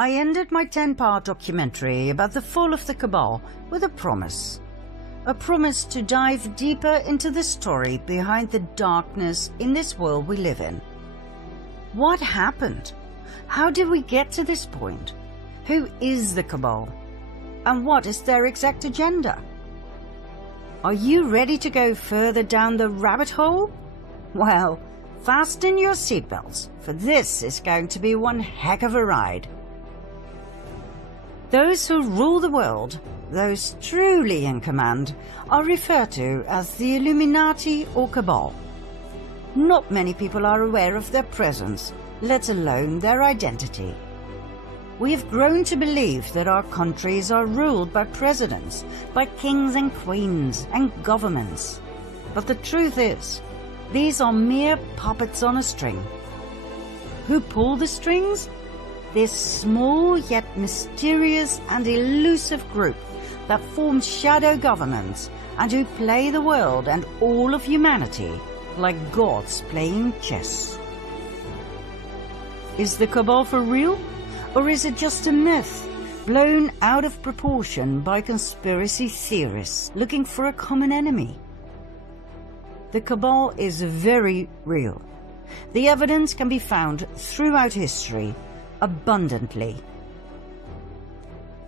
I ended my 10-part documentary about the fall of the Cabal with a promise. A promise to dive deeper into the story behind the darkness in this world we live in. What happened? How did we get to this point? Who is the Cabal? And what is their exact agenda? Are you ready to go further down the rabbit hole? Well, fasten your seatbelts, for this is going to be one heck of a ride. Those who rule the world, those truly in command, are referred to as the Illuminati or Cabal. Not many people are aware of their presence, let alone their identity. We have grown to believe that our countries are ruled by presidents, by kings and queens and governments. But the truth is, these are mere puppets on a string. Who pull the strings? This small yet mysterious and elusive group that forms shadow governments and who play the world and all of humanity like gods playing chess. Is the Cabal for real? Or is it just a myth, blown out of proportion by conspiracy theorists looking for a common enemy? The Cabal is very real. The evidence can be found throughout history, abundantly.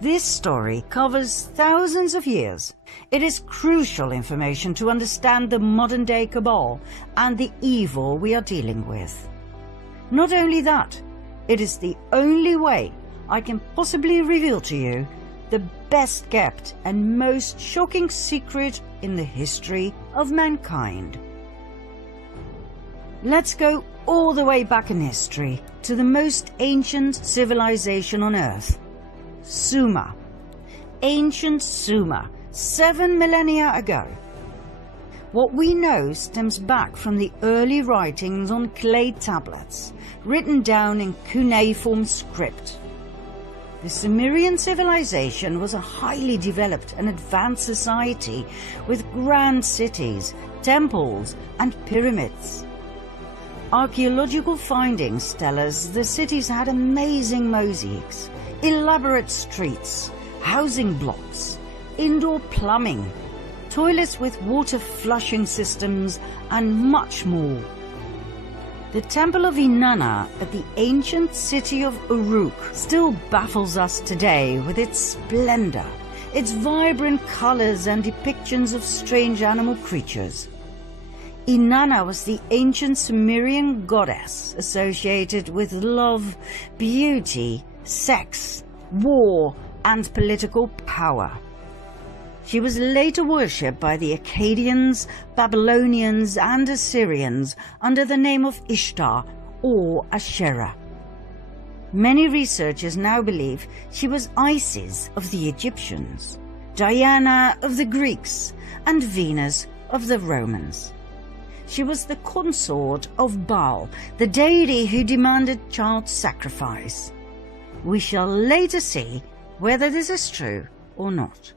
This story covers thousands of years. It is crucial information to understand the modern-day Cabal and the evil we are dealing with. Not only that, it is the only way I can possibly reveal to you the best kept and most shocking secret in the history of mankind. Let's go all the way back in history to the most ancient civilization on Earth, Sumer. Ancient Sumer, 7 millennia ago. What we know stems back from the early writings on clay tablets, written down in cuneiform script. The Sumerian civilization was a highly developed and advanced society with grand cities, temples, and pyramids. Archaeological findings tell us the cities had amazing mosaics, elaborate streets, housing blocks, indoor plumbing, toilets with water flushing systems, and much more. The Temple of Inanna at the ancient city of Uruk still baffles us today with its splendor, its vibrant colors and depictions of strange animal creatures. Inanna was the ancient Sumerian goddess associated with love, beauty, sex, war, and political power. She was later worshipped by the Akkadians, Babylonians, and Assyrians under the name of Ishtar or Asherah. Many researchers now believe she was Isis of the Egyptians, Diana of the Greeks, and Venus of the Romans. She was the consort of Baal, the deity who demanded child sacrifice. We shall later see whether this is true or not.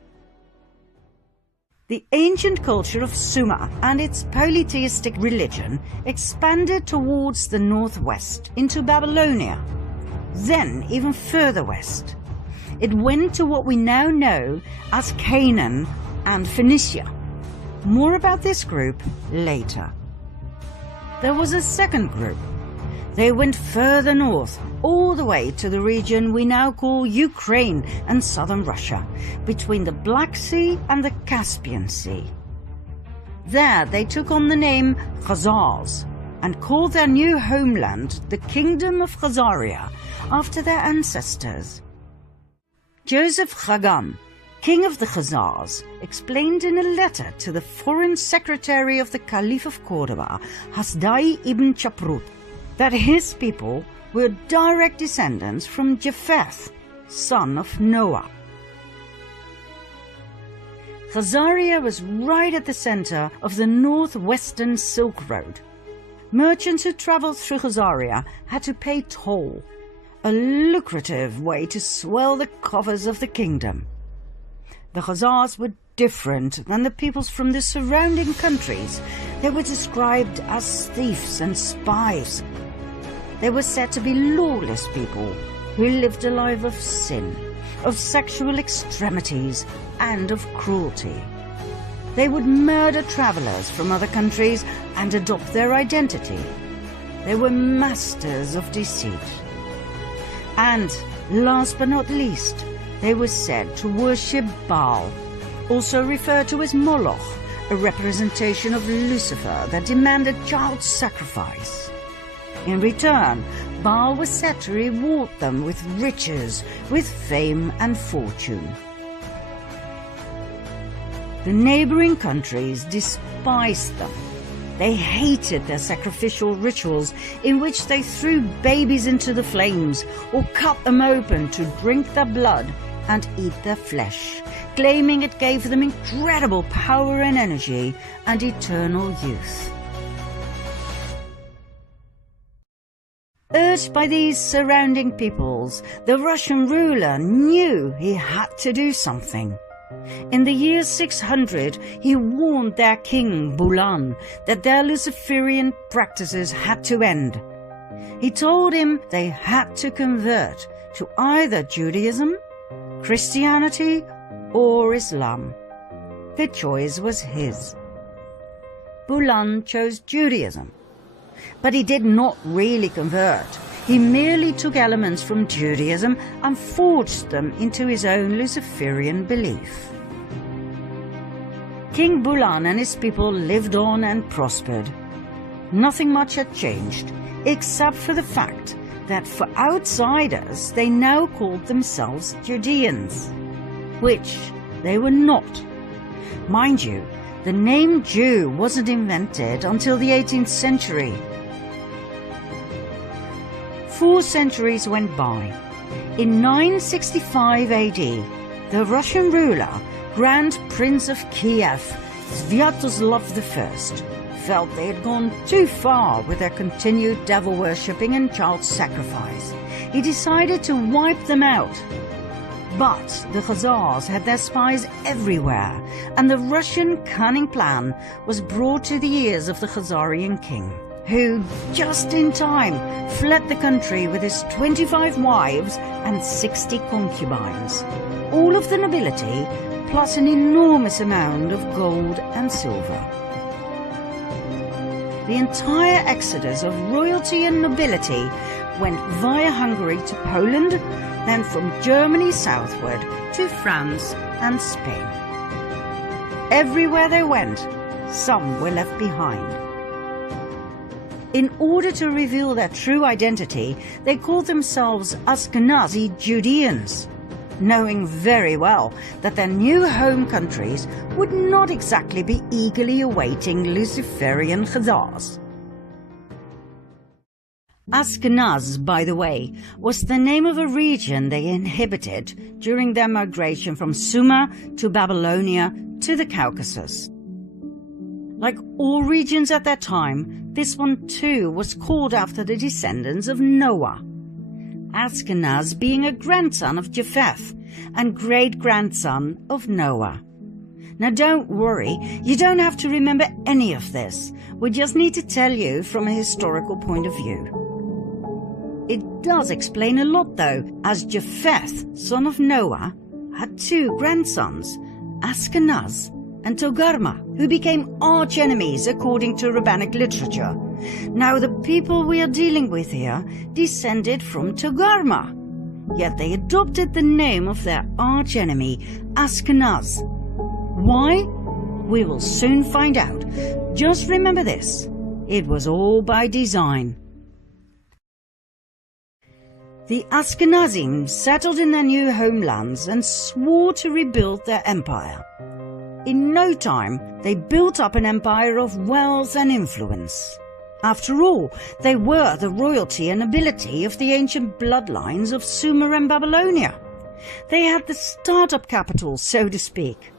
The ancient culture of Sumer and its polytheistic religion expanded towards the northwest into Babylonia, then even further west. It went to what we now know as Canaan and Phoenicia. More about this group later. There was a second group. They went further north, all the way to the region we now call Ukraine and southern Russia, between the Black Sea and the Caspian Sea. There they took on the name Khazars and called their new homeland the Kingdom of Khazaria, after their ancestors. Joseph Chagam, king of the Khazars, explained in a letter to the foreign secretary of the Caliph of Cordoba, Hasdai ibn Chaprut, that his people were direct descendants from Japheth, son of Noah. Khazaria was right at the center of the northwestern Silk Road. Merchants who traveled through Khazaria had to pay toll, a lucrative way to swell the coffers of the kingdom. The Khazars were different than the peoples from the surrounding countries. They were described as thieves and spies. They were said to be lawless people, who lived a life of sin, of sexual extremities, and of cruelty. They would murder travelers from other countries and adopt their identity. They were masters of deceit. And, last but not least, they were said to worship Baal, also referred to as Moloch, a representation of Lucifer that demanded child sacrifice. In return, Baal was said to reward them with riches, with fame and fortune. The neighboring countries despised them. They hated their sacrificial rituals in which they threw babies into the flames or cut them open to drink their blood and eat their flesh, claiming it gave them incredible power and energy and eternal youth. Urged by these surrounding peoples, the Russian ruler knew he had to do something. In the year 600, he warned their king, Bulan, that their Luciferian practices had to end. He told him they had to convert to either Judaism, Christianity, or Islam. The choice was his. Bulan chose Judaism. But he did not really convert. He merely took elements from Judaism and forged them into his own Luciferian belief. King Bulan and his people lived on and prospered. Nothing much had changed, except for the fact that for outsiders they now called themselves Judeans, which they were not. Mind you, the name Jew wasn't invented until the 18th century. 4 centuries went by. In 965 AD, the Russian ruler, Grand Prince of Kiev, Sviatoslav I, felt they had gone too far with their continued devil-worshipping and child sacrifice. He decided to wipe them out. But the Khazars had their spies everywhere, and the Russian cunning plan was brought to the ears of the Khazarian king, who, just in time, fled the country with his 25 wives and 60 concubines, all of the nobility, plus an enormous amount of gold and silver. The entire exodus of royalty and nobility went via Hungary to Poland, then from Germany southward to France and Spain. Everywhere they went, some were left behind. In order to reveal their true identity, they called themselves Ashkenazi Judeans, knowing very well that their new home countries would not exactly be eagerly awaiting Luciferian Khazars. Ashkenaz, by the way, was the name of a region they inhabited during their migration from Sumer to Babylonia to the Caucasus. Like all regions at that time, this one too was called after the descendants of Noah. Ashkenaz being a grandson of Japheth and great-grandson of Noah. Now don't worry, you don't have to remember any of this. We just need to tell you from a historical point of view. It does explain a lot though, as Japheth, son of Noah, had 2 grandsons, Ashkenaz and Togarma, who became arch-enemies according to rabbinic literature. Now the people we are dealing with here descended from Togarma, yet they adopted the name of their arch-enemy, Ashkenaz. Why? We will soon find out. Just remember this, it was all by design. The Ashkenazim settled in their new homelands and swore to rebuild their empire. In no time, they built up an empire of wealth and influence. After all, they were the royalty and nobility of the ancient bloodlines of Sumer and Babylonia. They had the startup capital, so to speak.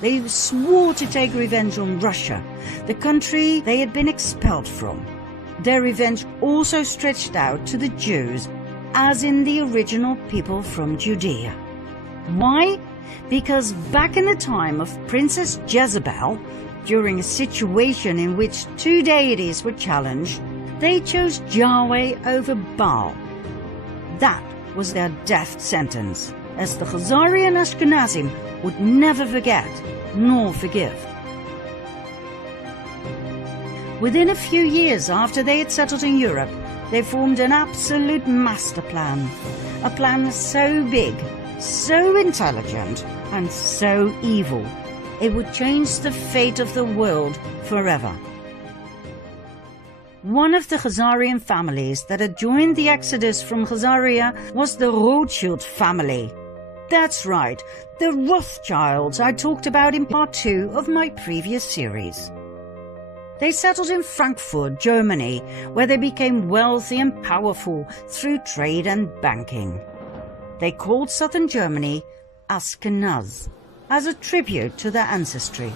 They swore to take revenge on Russia, the country they had been expelled from. Their revenge also stretched out to the Jews, as in the original people from Judea. Why? Because back in the time of Princess Jezebel, during a situation in which 2 deities were challenged, they chose Yahweh over Baal. That was their death sentence, as the Khazarian Ashkenazim would never forget nor forgive. Within a few years after they had settled in Europe, they formed an absolute master plan. A plan so big, so intelligent, and so evil, it would change the fate of the world forever. One of the Khazarian families that had joined the exodus from Khazaria was the Rothschild family. That's right, the Rothschilds I talked about in part 2 of my previous series. They settled in Frankfurt, Germany, where they became wealthy and powerful through trade and banking. They called southern Germany Ashkenaz, as a tribute to their ancestry.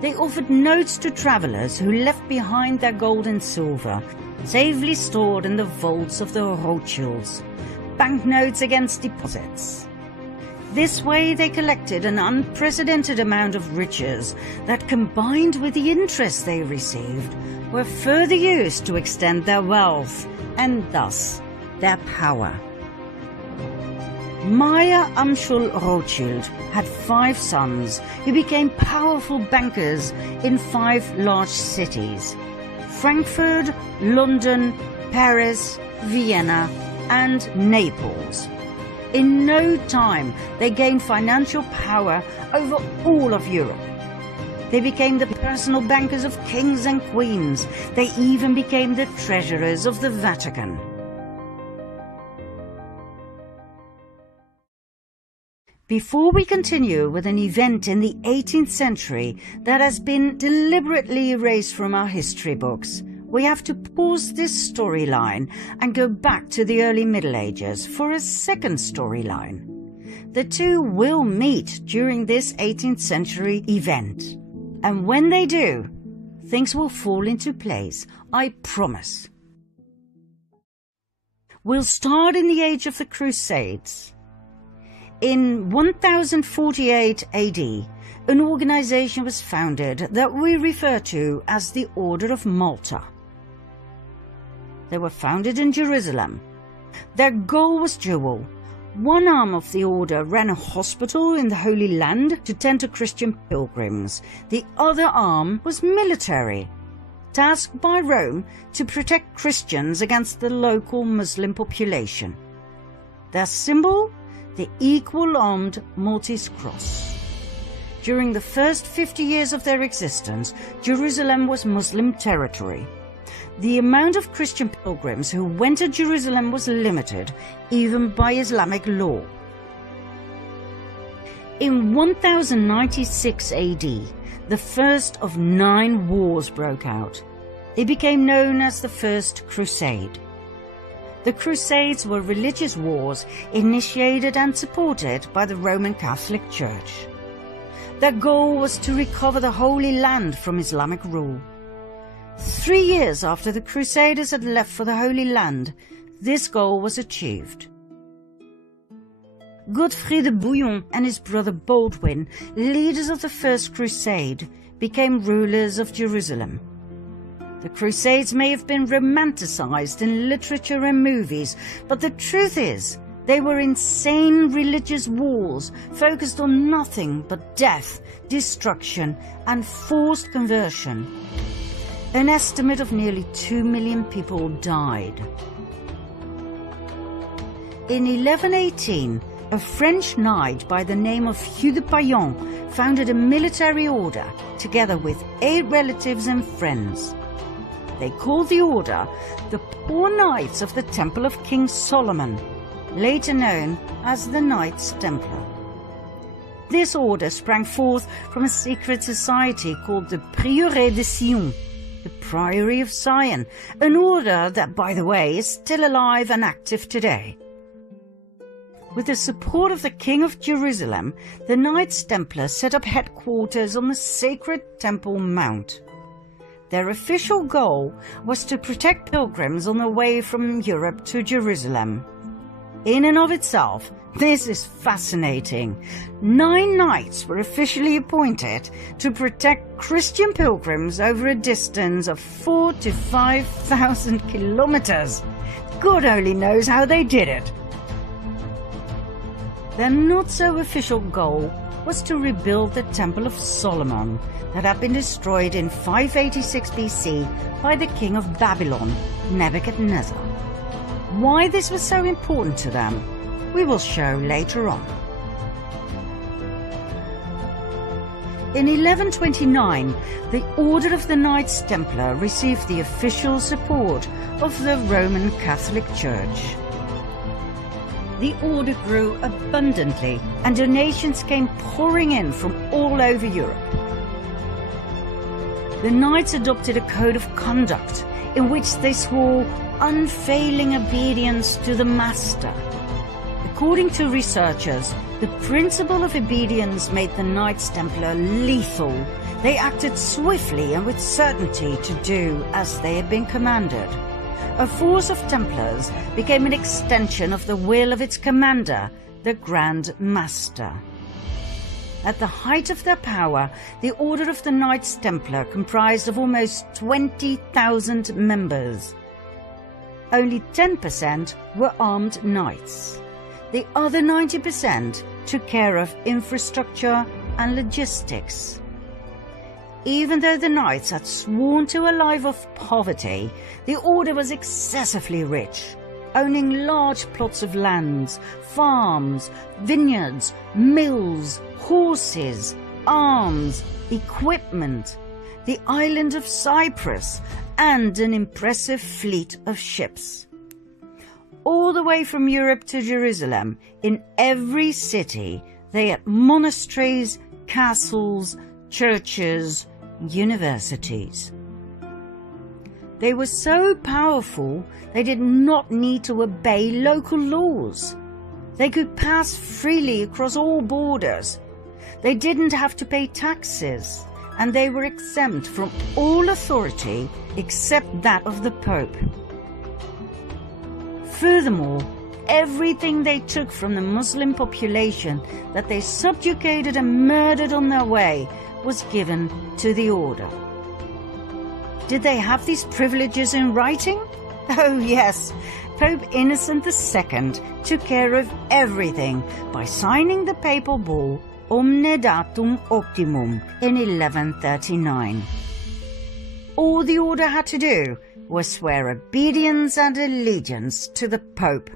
They offered notes to travelers who left behind their gold and silver, safely stored in the vaults of the Rothschilds, banknotes against deposits. This way they collected an unprecedented amount of riches that, combined with the interest they received, were further used to extend their wealth and thus their power. Meyer Amschel Rothschild had 5 sons who became powerful bankers in 5 large cities: Frankfurt, London, Paris, Vienna, and Naples. In no time, they gained financial power over all of Europe. They became the personal bankers of kings and queens. They even became the treasurers of the Vatican. Before we continue with an event in the 18th century that has been deliberately erased from our history books, we have to pause this storyline and go back to the early Middle Ages for a second storyline. The two will meet during this 18th century event. And when they do, things will fall into place, I promise. We'll start in the age of the Crusades. In 1048 AD, an organization was founded that we refer to as the Order of Malta. They were founded in Jerusalem. Their goal was dual. One arm of the order ran a hospital in the Holy Land to tend to Christian pilgrims. The other arm was military, tasked by Rome to protect Christians against the local Muslim population. Their symbol? The equal-armed Maltese cross. During the first 50 years of their existence, Jerusalem was Muslim territory. The amount of Christian pilgrims who went to Jerusalem was limited, even by Islamic law. In 1096 AD, the first of 9 wars broke out. They became known as the First Crusade. The Crusades were religious wars initiated and supported by the Roman Catholic Church. Their goal was to recover the Holy Land from Islamic rule. 3 years after the Crusaders had left for the Holy Land, this goal was achieved. Godfrey de Bouillon and his brother Baldwin, leaders of the First Crusade, became rulers of Jerusalem. The Crusades may have been romanticized in literature and movies, but the truth is, they were insane religious wars focused on nothing but death, destruction, and forced conversion. An estimate of nearly 2 million people died. In 1118, a French knight by the name of Hugh de Payan founded a military order together with 8 relatives and friends. They called the order the Poor Knights of the Temple of King Solomon, later known as the Knights Templar. This order sprang forth from a secret society called the Prieuré de Sion, the Priory of Zion, an order that, by the way, is still alive and active today. With the support of the King of Jerusalem, the Knights Templar set up headquarters on the sacred Temple Mount. Their official goal was to protect pilgrims on their way from Europe to Jerusalem. In and of itself, this is fascinating. 9 knights were officially appointed to protect Christian pilgrims over a distance of 4,000 to 5,000 kilometers. God only knows how they did it. Their not-so-official goal was to rebuild the Temple of Solomon that had been destroyed in 586 BC by the king of Babylon, Nebuchadnezzar. Why this was so important to them, we will show later on. In 1129, the Order of the Knights Templar received the official support of the Roman Catholic Church. The order grew abundantly and donations came pouring in from all over Europe. The Knights adopted a code of conduct in which they swore unfailing obedience to the Master. According to researchers, the principle of obedience made the Knights Templar lethal. They acted swiftly and with certainty to do as they had been commanded. A force of Templars became an extension of the will of its commander, the Grand Master. At the height of their power, the Order of the Knights Templar comprised of almost 20,000 members. Only 10% were armed knights. The other 90% took care of infrastructure and logistics. Even though the knights had sworn to a life of poverty, the order was excessively rich, owning large plots of lands, farms, vineyards, mills, horses, arms, equipment, the island of Cyprus, and an impressive fleet of ships. All the way from Europe to Jerusalem, in every city, they had monasteries, castles, churches, universities. They were so powerful they did not need to obey local laws. They could pass freely across all borders. They didn't have to pay taxes, and they were exempt from all authority except that of the Pope. Furthermore, everything they took from the Muslim population that they subjugated and murdered on their way was given to the order. Did they have these privileges in writing? Oh yes, Pope Innocent II took care of everything by signing the papal bull Omne Datum Optimum in 1139. All the order had to do was swear obedience and allegiance to the Pope.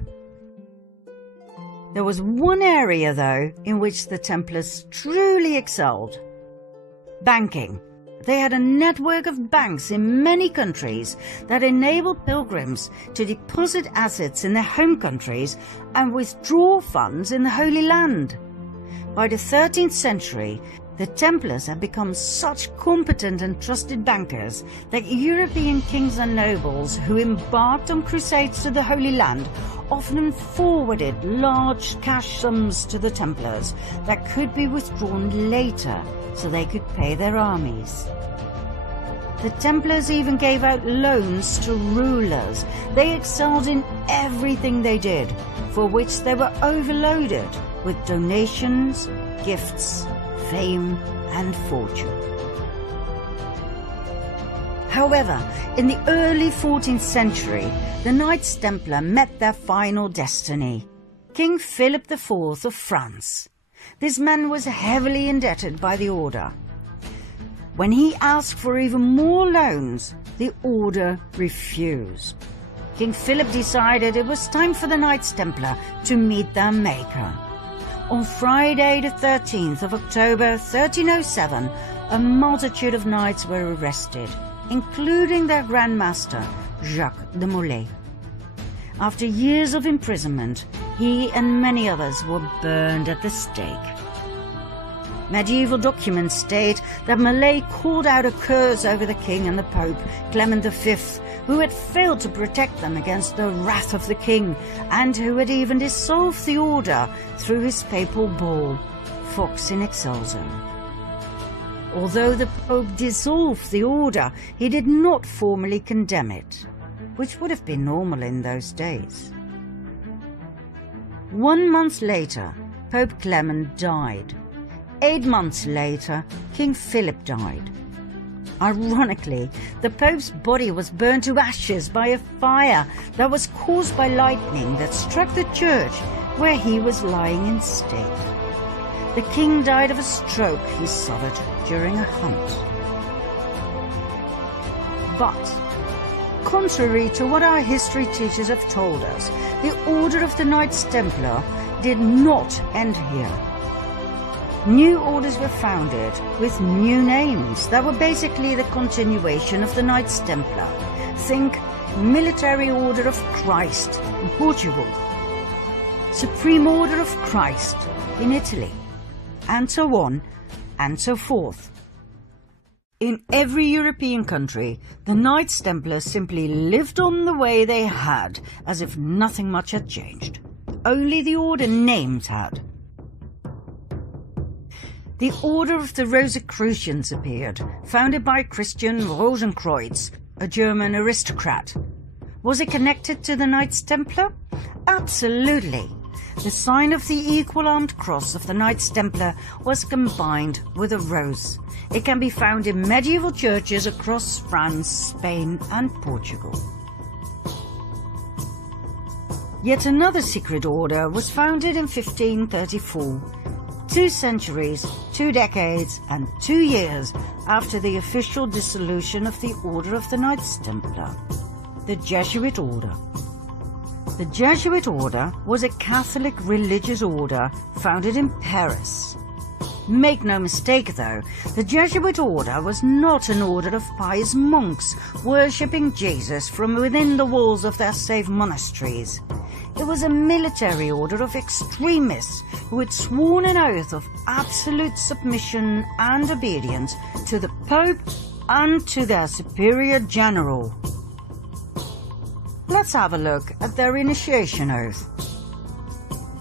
There was one area, though, in which the Templars truly excelled: banking. They had a network of banks in many countries that enabled pilgrims to deposit assets in their home countries and withdraw funds in the Holy Land. By the 13th century, the Templars had become such competent and trusted bankers that European kings and nobles who embarked on crusades to the Holy Land often forwarded large cash sums to the Templars that could be withdrawn later so they could pay their armies. The Templars even gave out loans to rulers. They excelled in everything they did, for which they were overloaded with donations, gifts, fame and fortune. However, in the early 14th century, the Knights Templar met their final destiny: King Philip IV of France. This man was heavily indebted by the order. When he asked for even more loans, the order refused. King Philip decided it was time for the Knights Templar to meet their maker. On Friday the 13th of October 1307, a multitude of knights were arrested, including their Grand Master, Jacques de Molay. After years of imprisonment, he and many others were burned at the stake. Medieval documents state that Molay called out a curse over the king and the Pope, Clement V, who had failed to protect them against the wrath of the king, and who had even dissolved the order through his papal bull, Vox in Excelso. Although the Pope dissolved the order, he did not formally condemn it, which would have been normal in those days. 1 month later, Pope Clement died. 8 months later, King Philip died. Ironically, the Pope's body was burned to ashes by a fire that was caused by lightning that struck the church where he was lying in state. The king died of a stroke he suffered during a hunt. But, contrary to what our history teachers have told us, the Order of the Knights Templar did not end here. New orders were founded with new names that were basically the continuation of the Knights Templar. Think Military Order of Christ in Portugal, Supreme Order of Christ in Italy, and so on and so forth. In every European country, the Knights Templar simply lived on the way they had, as if nothing much had changed. Only the order names had. The Order of the Rosicrucians appeared, founded by Christian Rosenkreuz, a German aristocrat. Was it connected to the Knights Templar? Absolutely. The sign of the equal-armed cross of the Knights Templar was combined with a rose. It can be found in medieval churches across France, Spain and Portugal. Yet another secret order was founded in 1534. 2 centuries, 2 decades and 2 years after the official dissolution of the Order of the Knights Templar, the Jesuit Order. The Jesuit Order was a Catholic religious order founded in Paris. Make no mistake though, the Jesuit Order was not an order of pious monks worshipping Jesus from within the walls of their safe monasteries. It was a military order of extremists who had sworn an oath of absolute submission and obedience to the Pope and to their superior general. Let's have a look at their initiation oath.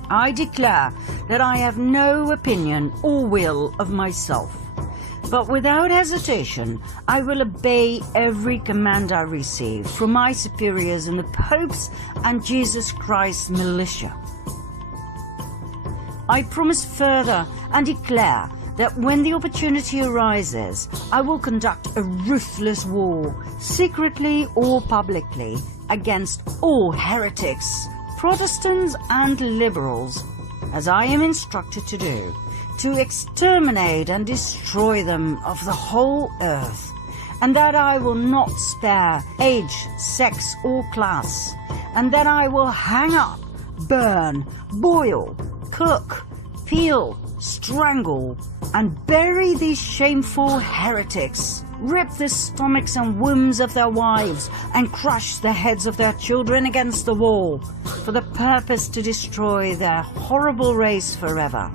I declare that I have no opinion or will of myself, but without hesitation I will obey every command I receive from my superiors in the Pope's and Jesus Christ's militia. I promise further and declare that when the opportunity arises, I will conduct a ruthless war, secretly or publicly, against all heretics, Protestants and liberals, as I am instructed to do, to exterminate and destroy them of the whole earth, and that I will not spare age, sex or class, and that I will hang up, burn, boil, cook, peel, strangle, and bury these shameful heretics, rip the stomachs and wombs of their wives, and crush the heads of their children against the wall, for the purpose to destroy their horrible race forever.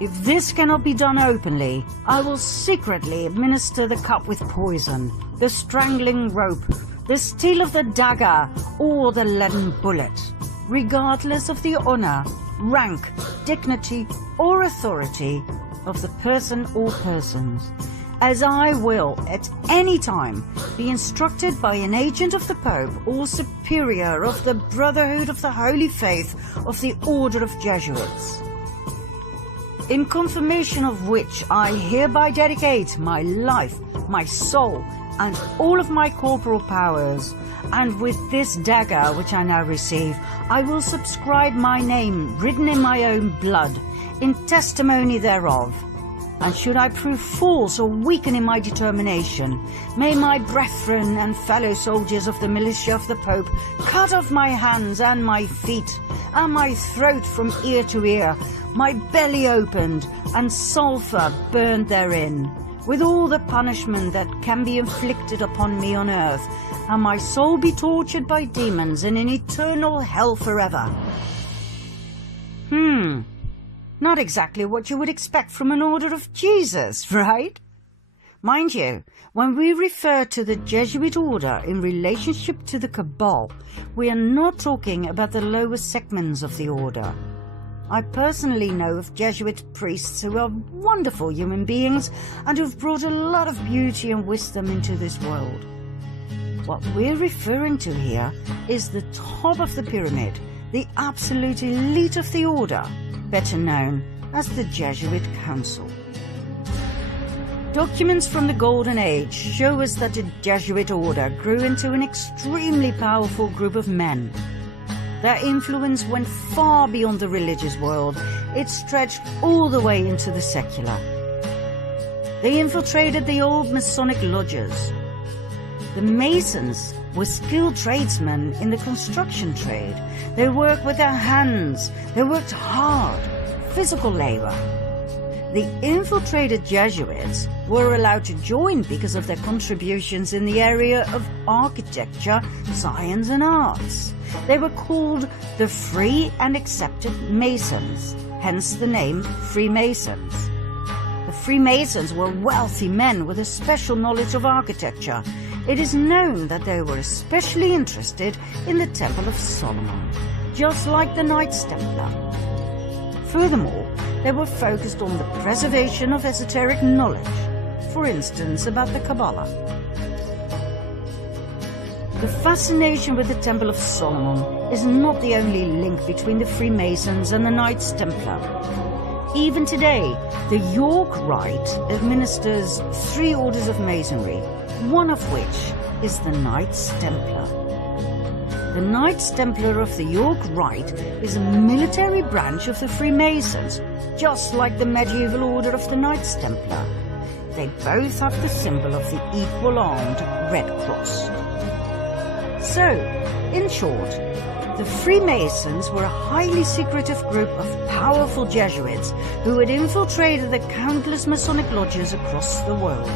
If this cannot be done openly, I will secretly administer the cup with poison, the strangling rope, the steel of the dagger, or the leaden bullet, regardless of the honor, rank, dignity, or authority of the person or persons, as I will at any time be instructed by an agent of the Pope or superior of the Brotherhood of the Holy Faith of the Order of Jesuits. In confirmation of which I hereby dedicate my life, my soul, and all of my corporal powers, and with this dagger which I now receive, I will subscribe my name written in my own blood, in testimony thereof. And should I prove false or weaken in my determination, may my brethren and fellow soldiers of the militia of the Pope cut off my hands and my feet, and my throat from ear to ear, my belly opened, and sulphur burned therein, with all the punishment that can be inflicted upon me on earth, and my soul be tortured by demons in an eternal hell forever. Not exactly what you would expect from an order of Jesus, right? Mind you, when we refer to the Jesuit order in relationship to the Cabal, we are not talking about the lower segments of the order. I personally know of Jesuit priests who are wonderful human beings and who've brought a lot of beauty and wisdom into this world. What we're referring to here is the top of the pyramid, the absolute elite of the order, better known as the Jesuit Council. Documents from the Golden Age show us that the Jesuit order grew into an extremely powerful group of men. Their influence went far beyond the religious world. It stretched all the way into the secular. They infiltrated the old Masonic lodges. The Masons were skilled tradesmen in the construction trade. They worked with their hands. They worked hard, physical labor. The infiltrated Jesuits were allowed to join because of their contributions in the area of architecture, science and arts. They were called the Free and Accepted Masons, hence the name Freemasons. The Freemasons were wealthy men with a special knowledge of architecture. It is known that they were especially interested in the Temple of Solomon, just like the Knights Templar. Furthermore, they were focused on the preservation of esoteric knowledge, for instance about the Kabbalah. The fascination with the Temple of Solomon is not the only link between the Freemasons and the Knights Templar. Even today, the York Rite administers 3 orders of Masonry, one of which is the Knights Templar. The Knights Templar of the York Rite is a military branch of the Freemasons, just like the medieval order of the Knights Templar. They both have the symbol of the equal-armed Red Cross. So, in short, the Freemasons were a highly secretive group of powerful Jesuits who had infiltrated the countless Masonic lodges across the world.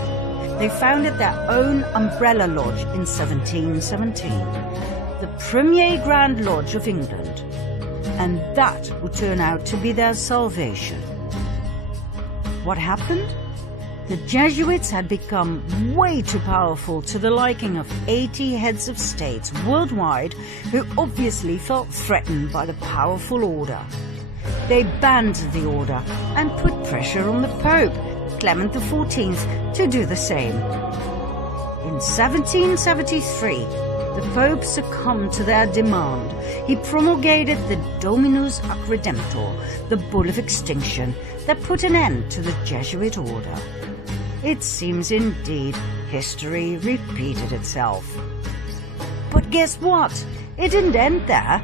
They founded their own umbrella lodge in 1717, the Premier Grand Lodge of England, and that would turn out to be their salvation. What happened? The Jesuits had become way too powerful to the liking of 80 heads of states worldwide who obviously felt threatened by the powerful order. They banned the order and put pressure on the Pope, Clement XIV, to do the same. In 1773, the Pope succumbed to their demand. He promulgated the Dominus ac Redemptor, the Bull of Extinction, that put an end to the Jesuit order. It seems indeed history repeated itself. But guess what? It didn't end there.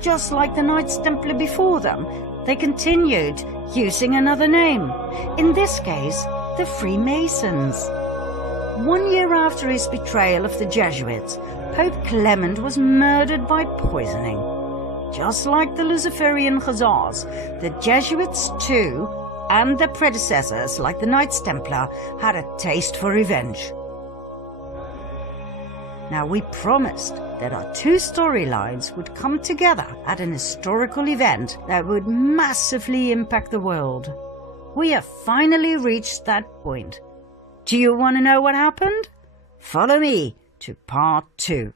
Just like the Knights Templar before them, they continued using another name. In this case, the Freemasons. 1 year after his betrayal of the Jesuits, Pope Clement was murdered by poisoning. Just like the Luciferian Khazars, the Jesuits too, and their predecessors like the Knights Templar, had a taste for revenge. Now we promised that our 2 storylines would come together at an historical event that would massively impact the world. We have finally reached that point. Do you want to know what happened? Follow me to part 2.